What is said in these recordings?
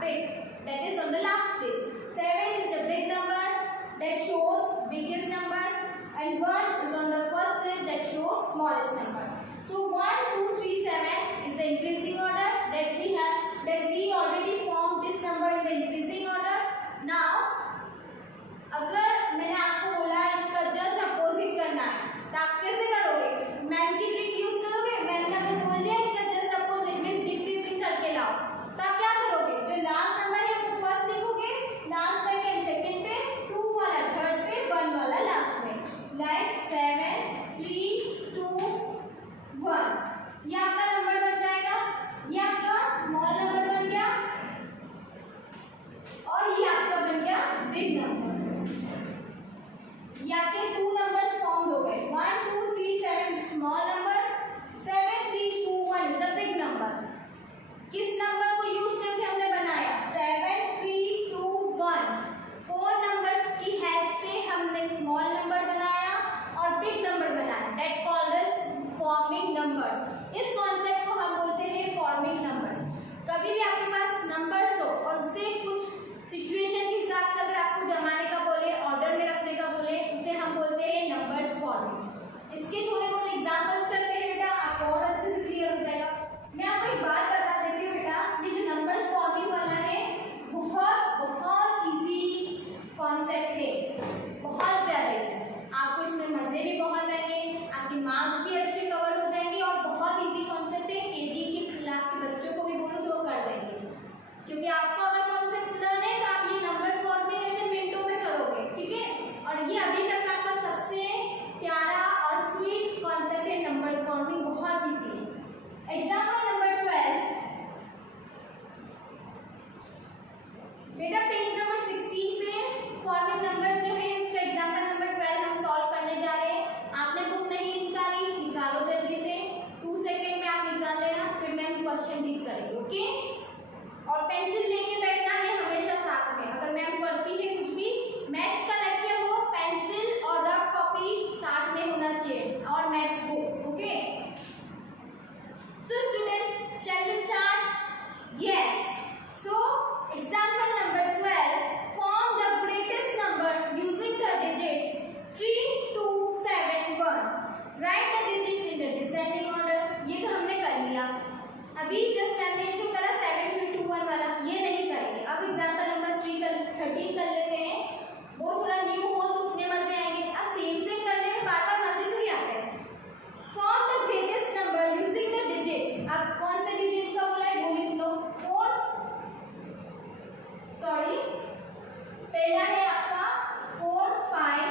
big, that is on the last place. 7 is the big number that shows biggest number, and 1 is on the first place that shows smallest number. So 1, 2, 3, 7 is the increasing order that we already formed this number in the increasing order. Now अगर मैंने आपको बोला इसका just opposite करना है तो आप कैसे करोगे? मैन की ट्रिक यूज करोगे? मैंने अगर बोल दिया इसका जस्ट अपोजिट मींस डिक्रीजिंग करके लाओ तो आप क्या करोगे? जो लास्ट नंबर है वो फर्स्ट लिखोगे, लास्ट सेकंड सेकंड पे, 2 वाला थर्ड पे, 1 वाला लास्ट में, लाइक 7 3 2 1। ये आपका नंबर बन जाएगा, ये आपका स्मॉल नंबर बन गया और ये आपका बन गया बिग नंबर। ये आपके 2 नंबर्स फॉर्म हो गए, 1 2 3 7 small number, 7 3 2 1 is the big number. किस नंबर को यूज करके हमने बनाया? 7 3 2 1, 4 नंबर्स की हेल्प से हमने स्मॉल नंबर बनाया और बिग नंबर बनाया, that called as forming numbers. इस कॉन्सेप्ट को हम बोलते हैं फॉर्मिंग नंबर्स। कभी भी आपके पास नंबर्स हो और उससे कुछ सिचुएशन के हिसाब से अगर आपको जमाने का बोले, ऑर्डर में रखने का बोले, उसे हम बोलते हैं नंबर्स फॉर्मिंग। इसके थोड़े बहुत एग्जांपल्स करते हैं बेटा, आपको और अच्छे से क्लियर हो जाएगा। मैं आपको एक बात बता देती हूँ बेटा, ये जो नंबर्स फॉर्मिंग वाला है बहुत बहुत इजी कॉन्सेप्ट है, बहुत ज़्यादा इजी। आपको इसमें मज़े भी बहुत आएंगे, आपके मार्क्स भी अच्छे कवर हो जाएंगे और बहुत इजी कॉन्सेप्ट है। केजी की क्लास के बच्चों को भी बोलो तो वो कर देंगे, क्योंकि आपको अगर कॉन्सेप्ट लर्न है तो आप ये नंबर्स फॉर्मिंग ऐसे मिनटों में करोगे, ठीक है। और ये अभी तक आपका सबसे प्यारा और स्वीट कॉन्सेप्ट है नंबर्स फॉर्मिंग, बहुत इजी है। एग्जाम्पल नंबर 12 बेटा, पेज नंबर 16 पे फॉर्मिंग नंबर्स जो है उसका एग्जाम्पल नंबर 12 हम सॉल्व करने जा रहे हैं। आपने बुक नहीं निकाली, निकालो जल्दी से, 2 सेकेंड में आप निकाल लेना, फिर मैम क्वेश्चन रीड करेंगे, ओके। और पेंसिल लेके बैठना है हमेशा साथ में। अगर मैम करती है कुछ भी मैथ्स का लेक्चर हो, पेंसिल और रफ कॉपी साथ में होना चाहिए और maths book, okay. So students, shall we start? Yes. So example number 12, form the greatest number using the digits 3 2 7 1, write the digits in the descending order. ये तो हमने कर लिया। अभी जस्ट हमने जो करा 7 3 2 1 वाला, ये नहीं करेंगे। अब एग्जांपल नंबर 13 कर लेते हैं, वो थोड़ा न्यू हो तो उसमें मजे आएंगे। अब सेम करने में बार बार मजे थोड़ी आते हैं। Form the greatest number using the digits. अब कौन से डिजिट्स का बोला है वो लिख लो। पहला है आपका 4 5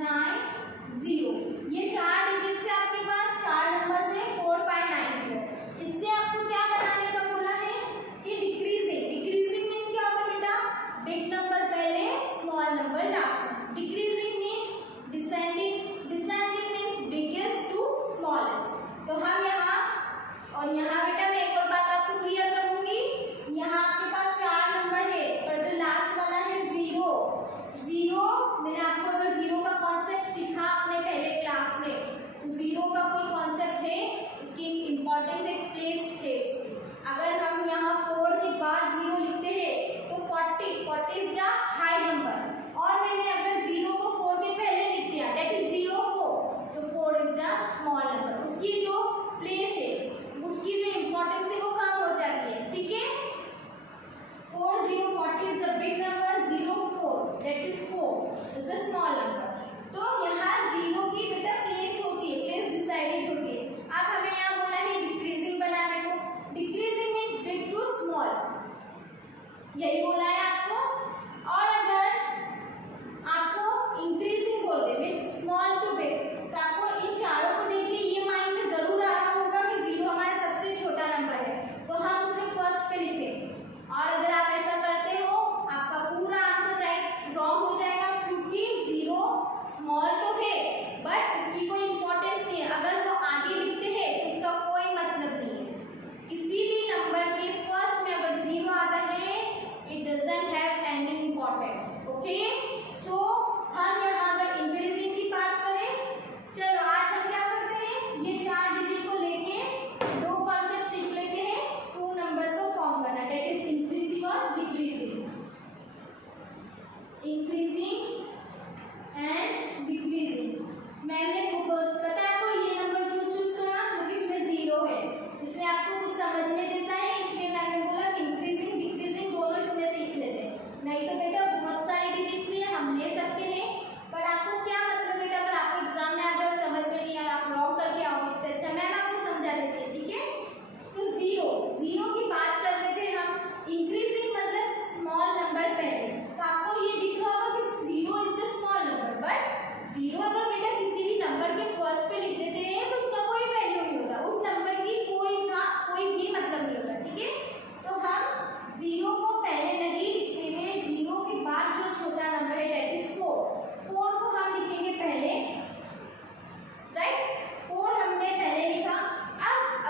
9 0। ये 4 डिजिट से आपके पास 4 नंबर से 4 5 9 0। इससे आपको क्या बनाने का बोला है कि डिक्रीजिंग। डिक्रीजिंग मीन्स क्या होगा बेटा? बिग नंबर पहले, स्मॉल नंबर लास्ट में। Decreasing means descending, descending means biggest to smallest. तो हम यहाँ और यहाँ बेटा मैं एक और बात आपको क्लियर करूंगी। यहाँ आपके पास 4 नंबर है पर जो लास्ट वाला है 0 0, मैंने आपको अगर 0 का कॉन्सेप्ट सीखा आपने पहले क्लास में, तो 0 का कोई कॉन्सेप्ट है, उसकी इंपॉर्टेंस एक प्लेस स्टेट्स। अगर हम यहाँ 4 के बाद 0 लिखते हैं तो 40 इज द हाई नंबर, और मैंने अगर 0 को 4 के पहले लिख दिया दैट इज 0 4, तो 4 इज द स्मॉल नंबर। उसकी जो प्लेस है, उसकी जो इंपॉर्टेंस है वो कम हो जाती है, ठीक है। 4 0 40 is the big number, 0 4 that is 4 is the small number। तो यहाँ 0 की बेटा प्लेस होती है, प्लेस डिसाइडेड होती है। अब हमें यहाँ बोला है डिक्रीजिंग बनाने को। डिक्रीजिंग मीन्स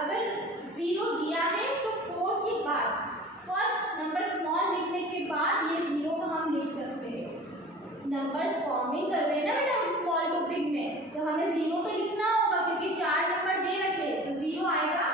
अगर 0 दिया है तो 4 के बाद फर्स्ट नंबर स्मॉल लिखने के बाद ये 0 को हम लिख सकते हैं। नंबर्स फॉर्मिंग कर रहे हैं ना बेटा हम स्मॉल टॉपिक में, तो हमें 0 तो लिखना होगा क्योंकि 4 नंबर दे रखे हैं, तो 0 आएगा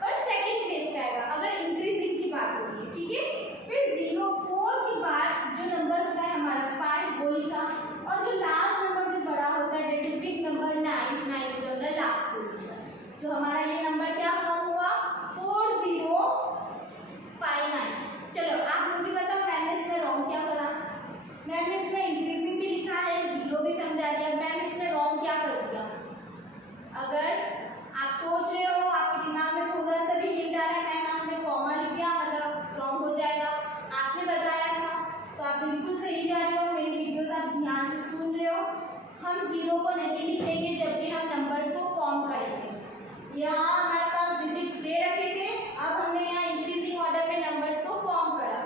पर सेकंड प्लेस पे आएगा अगर इंक्रीजिंग की बात होती है, ठीक है। फिर 0 4 के बाद जो नंबर होता है हमारा 5 वो लिखा, और जो लास्ट नंबर जो बड़ा होता है that is big number 9 is on the last position. तो हमारा ये नंबर क्या फॉर्म हुआ 4059। चलो आप मुझे बताओ मैंने इसमें रॉन्ग क्या करा। मैंने इसमें इंक्रीजिंग भी लिखा है, 0 भी समझा दिया, मैंने इसमें रॉन्ग क्या कर दिया। अगर आप सोच रहे हो आपके दिमाग में थोड़ा सा भी हिंट आ रहा है मैम आपने कॉमा लिख दिया मतलब रॉन्ग हो जाएगा, आपने बताया था तो आप बिल्कुल सही जा रहे हो, मेरी वीडियोस आप ध्यान से सुन रहे हो। हम 0 को नहीं लिखेंगे जब भी हम नंबर्स को फॉर्म करेंगे। यहाँ हमारे पास डिजिट्स दे रखे थे, अब हमने यहाँ इंक्रीजिंग ऑर्डर में नंबर्स को फॉर्म करा,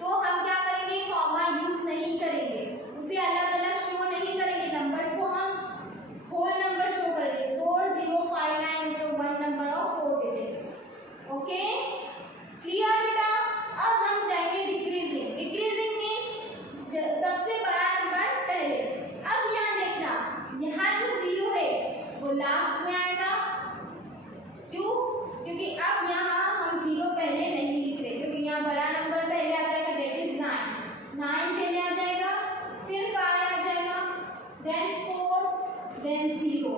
तो हम क्या करेंगे कॉमा यूज नहीं करेंगे, उसे अलग अलग शो नहीं करेंगे, नंबर्स को हम होल नंबर शो करेंगे। 4059 is one number of 4 digits. Okay clear बेटा। अब हम जाएंगे डिक्रीजिंग। डिक्रीजिंग मीन्स सबसे बड़ा नंबर पहले। अब यहाँ देखना यहाँ जो 0 है वो लास्ट में आएगा, क्यों? क्योंकि अब यहाँ हम 0 पहले नहीं लिख रहे, क्योंकि यहाँ बड़ा नंबर पहले आ जाएगा दैट इज 9 पहले आ जाएगा, फिर 5 आ जाएगा, देन 4, देन 0।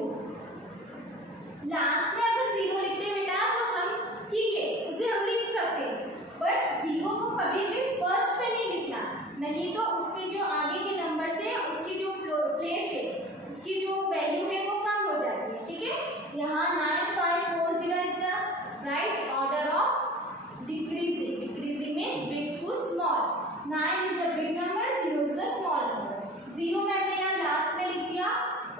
लास्ट में अगर 0 लिखते हैं बेटा तो हम ठीक है उसे हम लिख सकते हैं, बट 0 को कभी भी फर्स्ट पे नहीं लिखना, नहीं तो उसके जो आगे के नंबर से उसकी जो प्लेस है उसकी जो वैल्यू है वो कम हो जाती है, ठीक है। यहाँ 9540 is the right order of decreasing. Decreasing means big to small. 9 is the big number, 0 is the small number. 0 मैंने यहाँ लास्ट में लिख दिया,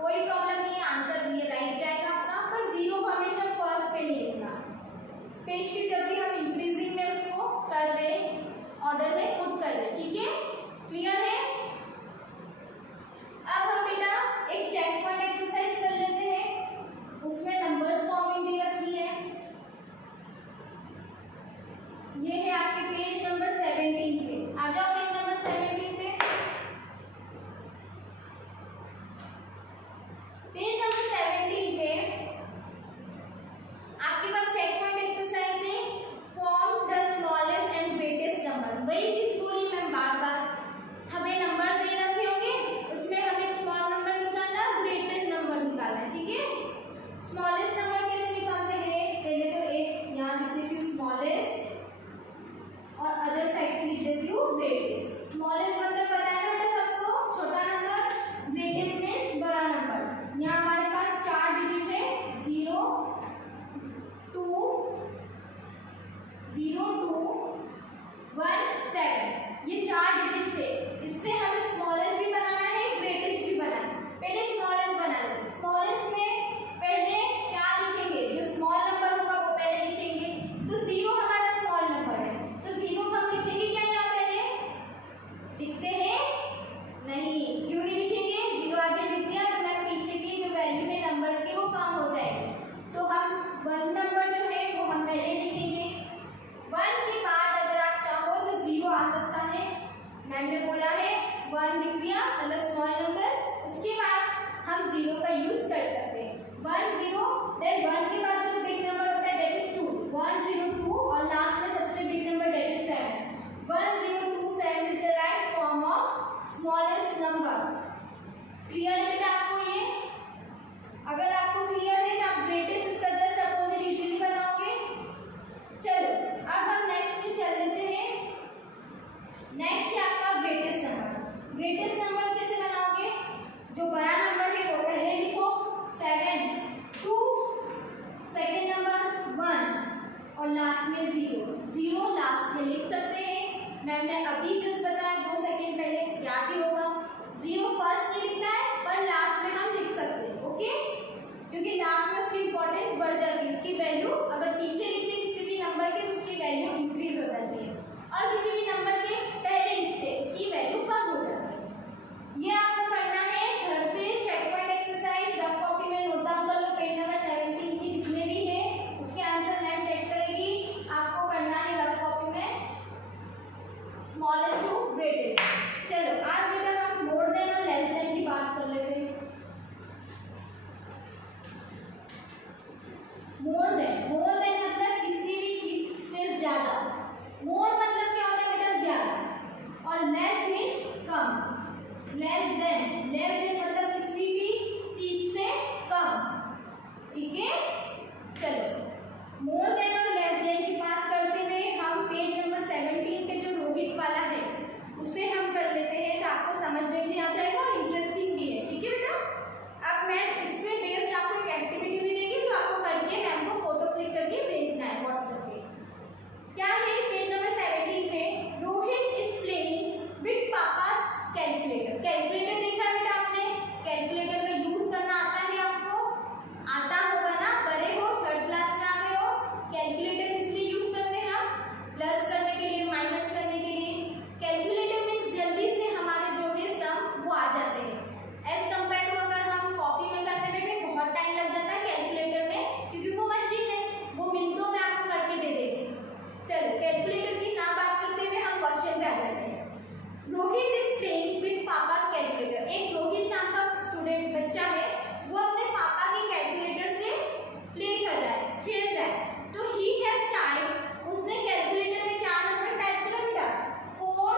कोई प्रॉब्लम नहीं है, आंसर ये राइट जाएगा आपका, पर 0 को हमेशा फर्स्ट पे नहीं लिखना, स्पेशली जब भी हम इंक्रीजिंग में उसको कर रहे ऑर्डर में पुट कर रहे, ठीक है। क्लियर है। अब हम बेटा एक चेक पॉइंट एक्सरसाइज कर लेते हैं, उसमें नंबर्स फॉर्मिंग दे रखी है। ये है आपके पेज नंबर 17 पे, आ जाओ पेज नंबर 17 पे। पेज नंबर 17 पे आपके पास चेक पॉइंट एक्सरसाइज है, form the smallest and greatest number. वही चीज बोली मैं बार बार, हमें नंबर दे रखे होंगे उसमें हमें स्मॉल नंबर निकालना, ग्रेटेस्ट नंबर निकालना है, ठीक है। स्मॉलेस्ट नंबर कैसे निकालते हैं, पहले तो एक यहाँ लिख देती हूँ स्मॉलेस्ट और अदर साइड पे लिख देती हूँ ग्रेटेस्ट। स्मॉलेस्ट मतलब पता है ना बेटा सबको, छोटा नंबर, ग्रेटेस्ट मीन्स बड़ा नंबर। यहाँ हमारे पास 4 डिजिट है, 0 2 0 2 1 7, ये 4 डिजिट से, इससे हमें स्मॉलेस्ट भी बनाना है ग्रेटेस्ट भी बनाना है। पहले स्मॉलेस्ट बना लेंगे। स्मॉलेस्ट में पहले क्या लिखेंगे, जो स्मॉल नंबर होगा वो पहले लिखेंगे, तो 0 हमारा स्मॉल नंबर है, तो 0 हम लिखेंगे क्या यहाँ पहले, लिखते हैं नहीं, क्यों नहीं लिखेंगे, 0 आगे लिख दिया तो मैं पीछे की जो वैल्यू है नंबर्स की वो कम हो जाएगी, तो हम 1 नंबर जो है वो हम पहले लिखेंगे। 1 के बाद अगर आप चाहो तो 0 आ सकता है, मैंने बोला है 1 लिख दिया मतलब स्मॉल नंबर, उसके बाद हम 0 का यूज कर सकते हैं। 1 0, देन 1 के बाद जो बिग नंबर होता है दैट इज 2, 1 0 2, और लास्ट में सबसे big number that is 7। 1 0 2 7 is the right form of smallest number. Clear है बेटा आपको ये? अगर आपको क्लियर है तो आप ग्रेटेस्ट इसका जस्ट अपोजिट इजीली बनाओगे। चलो अब हम नेक्स्ट चल लेते हैं। नेक्स्ट है आपका ग्रेटेस्ट नंबर। ग्रेटेस्ट नंबर कैसे बनाओगे, जो बड़ा नंबर है वो पहले लिखो, 7 2, सेकेंड नंबर 1 और लास्ट में 0 लास्ट में लिख सकते हैं। मैंने अभी जस्ट बताया 2 सेकेंड पहले, याद ही होगा। 0 फर्स्ट में लिखना है पर लास्ट में हम लिख सकते हैं, ओके, क्योंकि लास्ट में उसकी इंपॉर्टेंस बढ़ जाती है, उसकी वैल्यू अगर पीछे लिखते हैं किसी भी नंबर के तो उसकी वैल्यू इंक्रीज हो जाती है, और किसी भी नंबर के पहले लिखते हैं उसकी वैल्यू कम हो जाती है। ये आपको करना है घर पे, check point exercise rough copy में नोट डाउन कर लो, पेज नंबर 17 की जितने भी है उसके आंसर मोर देन और लेस देन की बात करते हुए हम पेज नंबर 17 पे जो रोहित वाला है उसे हम कर लेते हैं, तो आपको समझ में भी आ जाएगा और इंटरेस्टिंग भी है। ठीक है बेटा, अब मैं इससे बेस्ड आपको एक एक्टिविटी भी देगी जो आपको करके मैम को फोटो क्लिक करके भेजना है व्हाट्सएप पे। क्या है पेज नंबर 17 पे, Rohit is playing with papa's calculator. Calculator देखा है बेटा आपने, कैलकुलेटर का यूज करना आता है आपको, आता होगा ना, बड़े हो, थर्ड क्लास में आ गए हो। कैलकुलेटर इसलिए यूज करते हैं हम, प्लस करने के लिए, माइनस करने के लिए। कैलकुलेटर मीन्स जल्दी से हमारे जो है सम वो आ जाते हैं, एज कम्पेयर टू अगर हम कॉपी में करते बैठे बहुत टाइम लग जाता है कैलकुलेटर में, क्योंकि वो मशीन है, वो मिनटों में आपको करके दे देगी। चलो कैलकुलेटर की ना बात करते हुए हम क्वेश्चन पे आ जाते हैं। Rohit is playing with papa's calculator. एक रोहित नाम का स्टूडेंट बच्चा है, वो अपने पापा के कैलकुलेटर से प्ले कर रहा है, खेल रहा है। तो ही हैज टाइप, उसने कैलकुलेटर में क्या नंबर टाइप किया बेटा, 4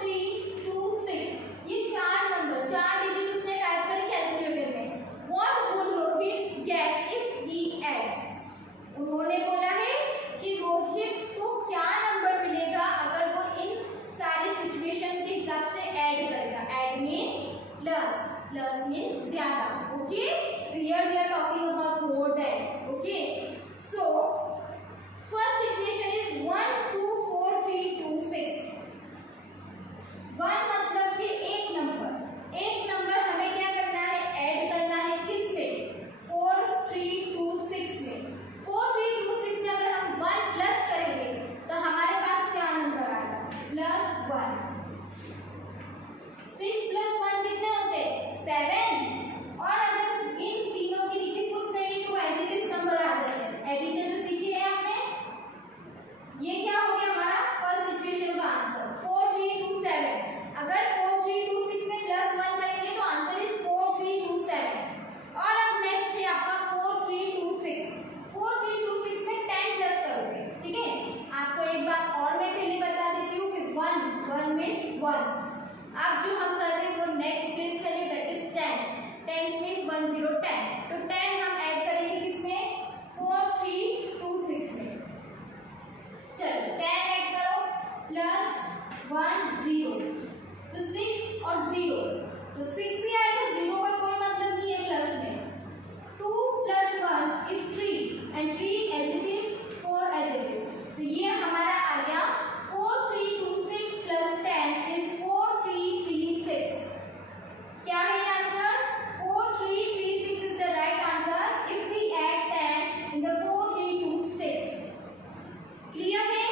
3 2 6, ये 4 नंबर, 4 डिजिट उसने टाइप करे कैलकुलेटर में। What would Rohit get if he adds, उन्होंने बोला है कि रोहित को क्या नंबर मिलेगा अगर वो इन सारी सिचुएशन के हिसाब से ऐड करेगा। Add means plus, plus means ज्यादा। Okay, here we are talking about more than. Okay, so first situation is 1 2 4 3 2 6। 1 मतलब कि एक नंबर, एक नंबर हमें क्या करना है, ऐड करना है किस में, 4 3 2 6 में। 4 3 2 6 में अगर हम 1 प्लस करेंगे तो हमारे पास क्या नंबर आएगा, +1। 6 + 1 कितने होते हैं, 7। और अगर इन तीनों के नीचे कुछ नहीं तो एज इट इज नंबर आ जाते हैं। एडिशन से सीखी है आपने, ये क्या हो गया हमारा फर्स्ट सिचुएशन का आंसर, 4 3 2 7। अगर 4 3 2 6 में +1 करेंगे तो आंसर इज 4 3 2 7। और अब नेक्स्ट है आपका 4 3 2 6। 4 3 2 6 में 10 प्लस करोगे। ठीक है, आपको एक बात और मैं पहले बता देती हूँ कि 1 मीन्स वंस। अब जो हम कर रहे हैं वो नेक्स्ट प्लेस के लिए that is tens. Tens means 1 0 10। तो 10 हम ऐड करेंगे किसमें, 4 3 2 6 में। चलो 10 ऐड करो, +1 0, तो 6 और 0, तो 6 ही आएगा, 0 का कोई मतलब नहीं है प्लस में। 2 + 1 is 3 and 3 as it is, 4 as it is। तो ये हमारा आ गया 4 3 2 6 + 10 is 4 3 3 6। क्या है answer, 4 3 3 6 is the right answer if we add 10 in the 4 3 2 6। Clear है,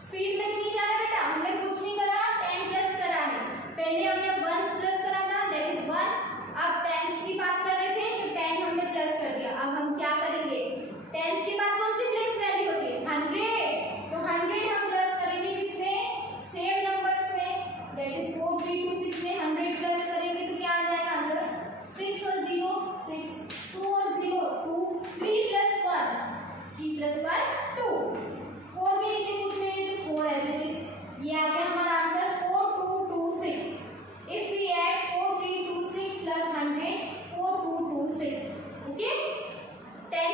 स्पीड में तो नहीं जा रहा बेटा, हमने कुछ नहीं करा, 10 प्लस करा है। पहले हमने 1 प्लस करा था दैट इज 1, अब 10 की बात कर रहे थे तो 10 हमने प्लस कर दिया। अब हम क्या करेंगे, 10 के बाद कौन सी प्लेस वैल्यू होती है, 100, तो 100 हम प्लस करेंगे किसमें, सेम नंबर्स में, दैट इज 4 3 2 6 में 100 प्लस करेंगे तो क्या आ जाएगा आंसर, 6 और 0 6, 2 और 0 2, 3 + 1 3 + 1 2। 4 के नीचे कुछ नहीं है तो 4 एज इट इज। ये आ गया हमारा answer 4 2 2 6। If we add 4 3 2 6 + 100 4 2 2 6। Okay, 10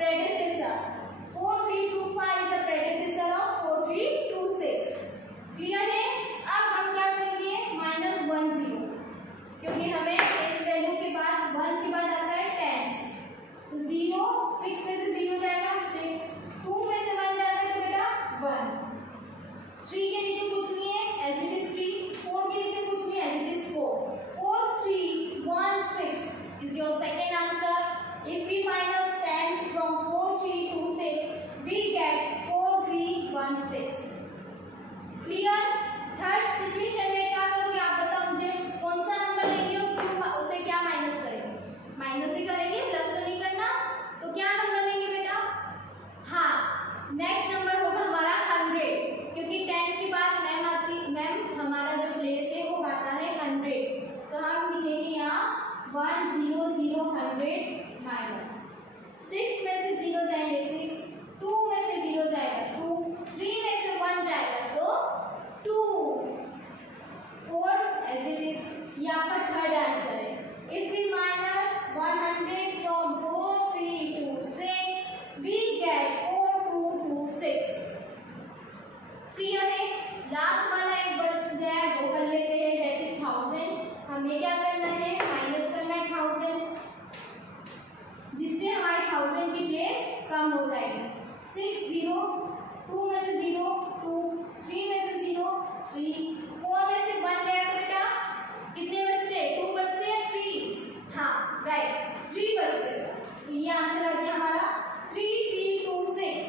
predecessor. 4325 is the predecessor of 4326. Clear है? अब हम क्या करेंगे? -10, क्योंकि हमें इस वैल्यू के बाद 1 के बाद आता है टेंस, तो 0 6 में से 0 जाएगा 6, 2 में से 1 जाएगा तो बेटा 1, 3 के नीचे कुछ नहीं है एज इट इज 3, 4 के नीचे कुछ नहीं है as it is 4, 4316 is your second answer. If we minus 10 from 4326, we get 4316. Clear? Third situation में क्या करोगे आप बताओ मुझे, कौन सा नंबर लेंगे और क्यों उसे क्या माइनस करेंगे? माइनस ही करेंगे, प्लस तो नहीं करना, तो क्या नंबर लेंगे बेटा? हाँ, नेक्स्ट नंबर होगा हमारा 100, क्योंकि टेंस के बाद मैम हमारा जो प्लेस है वो आता है हंड्रेड्स, तो हम लिखेंगे यहाँ 100 100 माइनस 6 में से 0 जाएंगे 6, 2 में से 0 जाएगा 2, 3 में से 1 जाएगा तो 2, 4 एज इट इज। ये आपका थर्ड आंसर है। If we minus 100 from 4326, we get 4226। Clear है? लास्ट वाला एक वर्ड जो है वो कर लेते हैं, दैट इज 1000। हमें क्या करना है? माइनस करना है 1000, जिससे हमारे 1000 की प्लेस कम हो जाएगी। 6 0, 2 में से 0 2, 3 में से 0 3, 4 में से 1 गया तो बेटा कितने बचते? 2 बचते हैं 3, हाँ राइट 3 बचते। ये आंसर आ गया हमारा 3326।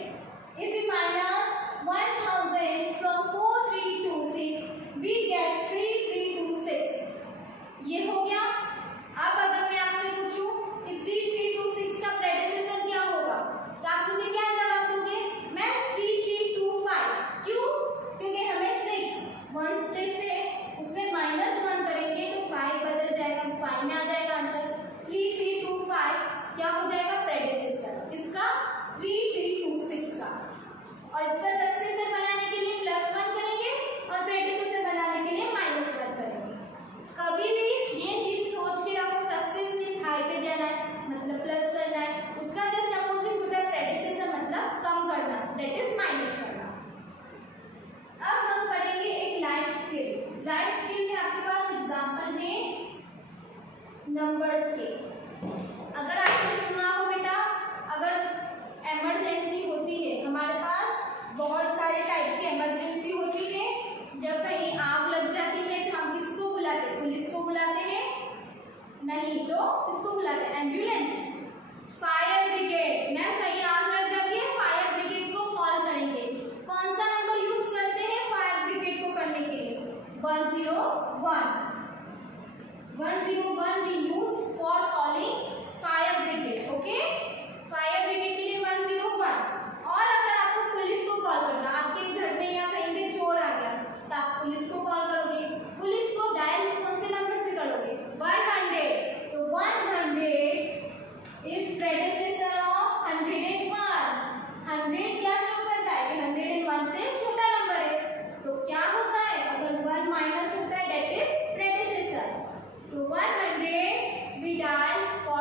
If we minus 1000 from 4326, we get 3326। ये हो गया। अब अगर मैं आपसे पूछूं कि 3326 का प्रेडिसेसर क्या होगा, तो आप मुझे क्या जवाब दोगे? मैं 3325। क्यों? क्योंकि हमें 6 1 प्लेस पे है, उसमें -1 करेंगे तो 5 बदल जाएगा, 5 में आ जाएगा आंसर। 3325 क्या हो जाएगा? प्रेडिसेसर इसका 3326 का। और इसका सक्सेसर बनाने के लिए +1 करेंगे और प्रेडिसेसर बनाने के लिए -1 करेंगे। कभी भी ये चीज सोच के रखो, सक्सेस मींस हाई पे जाना है, मतलब प्लस करना है, उसका जस्ट अपोजिट होता है प्रेडिसेसर, मतलब कम करना, दैट इज माइनस करना। अब हम करेंगे एक लाइफ स्किल। लाइफ स्किल में आपके पास एग्जांपल है नंबर्स के। अगर आपने सुना हो बेटा, अगर इमरजेंसी होती है, हमारे पास बहुत सारे टाइप्स की इमरजेंसी होती है, जब कहीं आग लग जाती है तो हम किसको बुलाते हैं? पुलिस को बुलाते हैं? नहीं तो किसको बुलाते हैं? Ambulance, fire brigade. मैम कहीं आग लग जाती है, फायर ब्रिगेड को कॉल करेंगे। कौन सा नंबर यूज करते हैं फायर ब्रिगेड को करने के लिए? 101। 101 we use for calling fire brigade, okay? Fire brigade के लिए 101। और अगर आपको पुलिस को कॉल करना, आपके घर में या कहीं पे चोर आ गया, तो आप पुलिस को कॉल करोगे। पुलिस को डायल कौन से नंबर से करोगे? 100। तो 100 इज प्रेडिसेसर ऑफ 101। 100 क्या शो करता है कि 101 से छोटा नंबर है, तो क्या होता है? अगर 1 माइनस होता है दैट इज प्रेडिसेसर। तो 100 we dial for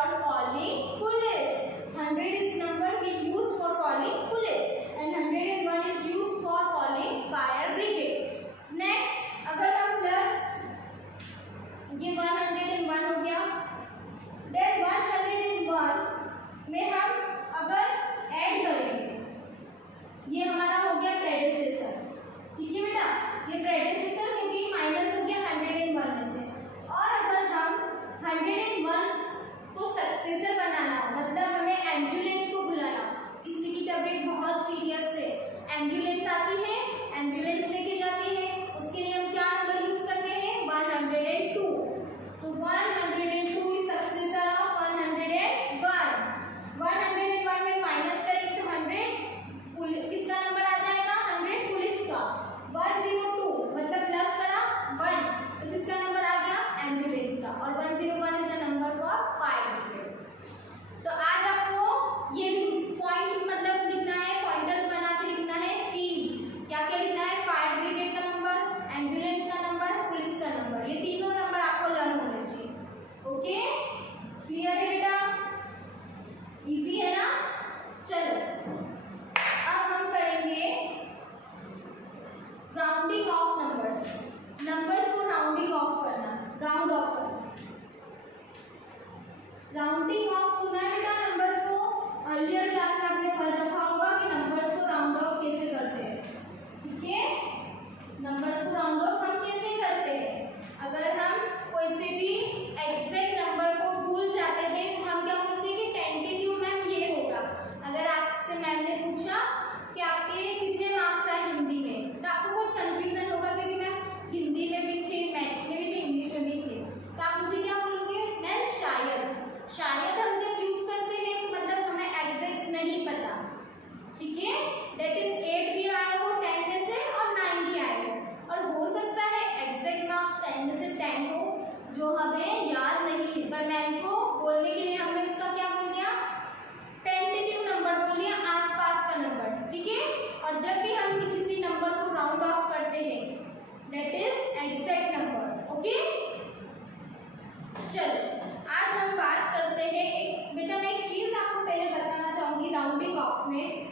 बॉक्स में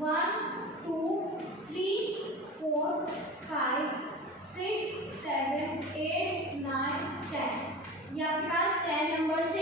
1 2 3 4 5 6 7 8 9 10, ये आपके पास 10 नंबर से